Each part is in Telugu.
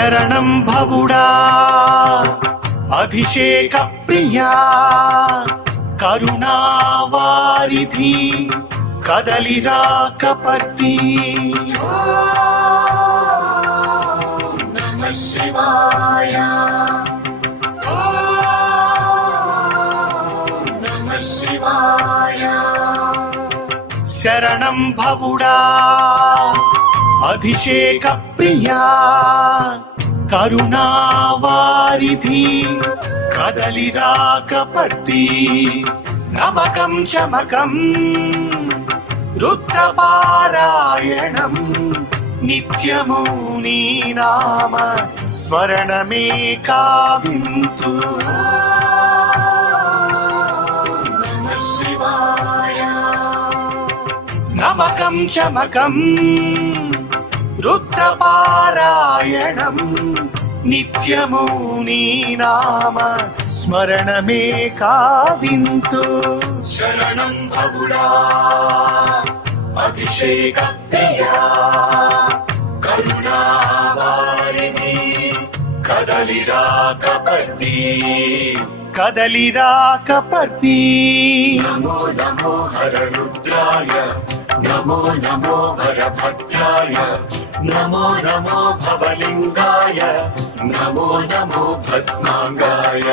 శరణం భవుడా అభిషేక ప్రియా కరుణావారిధి కదలిరా కపర్తి నమః శివాయ నమః శివాయ శరణం భవుడా అభిషేక ప్రియా కరుణావారిధి కదలిరా కపర్తి నమకం చమకం రుద్రపారాయణం నిత్యము నీ నామ స్మరణమే కావింతు నమః శివాయ నమకం చమకం రుద్రపారాయణం నిత్యము నీ నామ స్మరణమే కావింతు శరణం భవుడా అభిషేక ప్రియా కరుణావారిధి కదలిరా కపర్తి కదలిరా కపర్తి నమో నమో హర రుద్రాయ నమో నమో వరభద్రాయ నమో నమో భవలింగాయ నమో నమో భస్మాంగాయ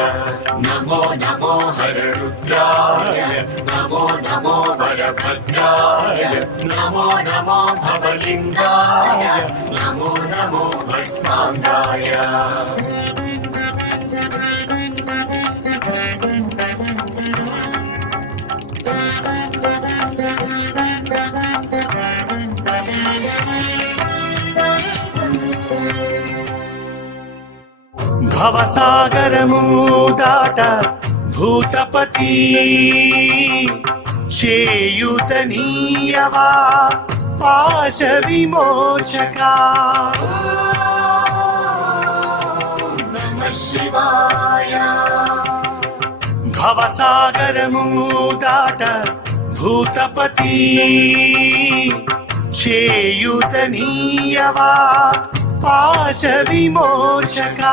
నమో నమో హర రుద్రాయ నమో నమో వరభద్రాయ నమో నమో భవలింగాయ నమో నమో భస్మాంగాయ భవసాగరము దాట భూతపతి చేయుతనీయవా పాశ విమోచకా నమః శివాయ భవసాగరము దాట భూతపతి చేయుతనీయవా పాశ విమోచకా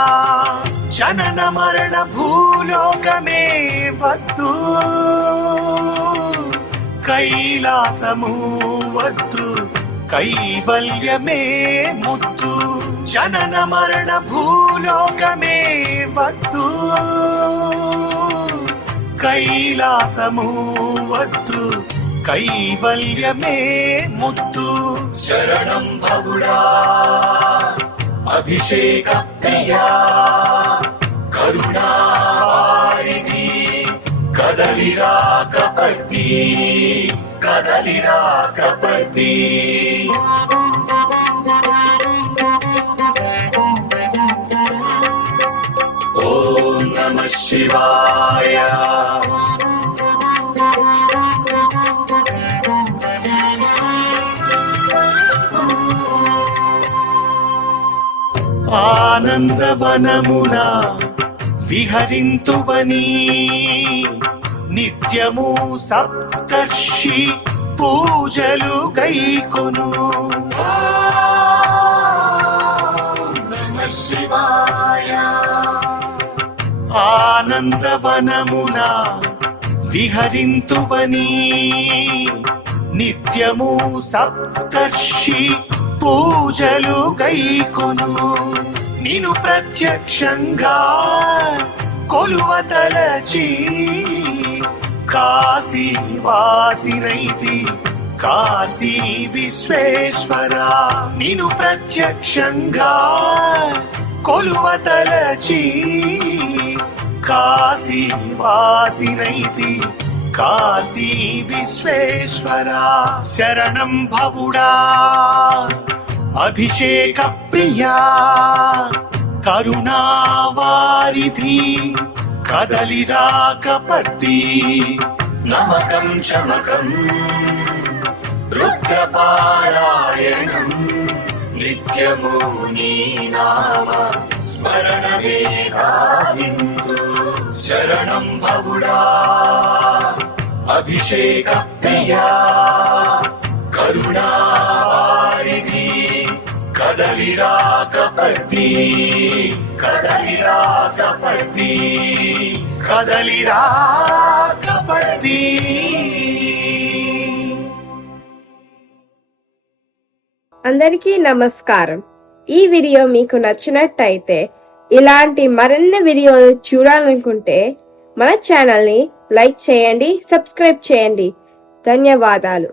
జనన మరణ భూలోకమే వద్దు కైలాసము వద్దు కైవల్యమే ముద్దు జనన మరణ భూలోకమే వద్దు కైలాసము వద్దు కైవల్యమే ముద్దు శరణం భవుడా అభిషేక ప్రియా కరుణావారిధి కదలిరా కపర్తి కదలిరా కపర్తి ఓం నమః శివాయ ఆనందవనమున విహరింతువని నిత్యము సప్తర్షి పూజలు గైకొను నమః శివాయ ఆనందవనమున విహరింతువని నిత్యము సప్తర్షి పూజలు గైకొను నిను ప్రత్యక్షంగా కొలువతలచి కాశీ వాసినైతి కాశీ విశ్వేశ్వర నిను ప్రత్యక్షంగా కొలువతలచి కాశీ వాసినైతి కాశీ విశ్వేశ్వర శరణం భవుడా అభిషేక ప్రియా కరుణావారిధి కదలిరా కపర్తి నమకం చమకం రుద్రపారాయణం నిత్యము నీ నామ స్మరణమే కావింతు శరణం భవుడా అభిషేక ప్రియా కరుణావారిధి కదలిరా కదలిరాకపతి కదలిరాకపతి కదలిరాకపతి. అందరికీ నమస్కారం. ఈ వీడియో మీకు నచ్చినట్టయితే ఇలాంటి మరిన్ని వీడియోలు చూడాలనుకుంటే మన ఛానల్ని లైక్ చేయండి, సబ్స్క్రైబ్ చేయండి. ధన్యవాదాలు.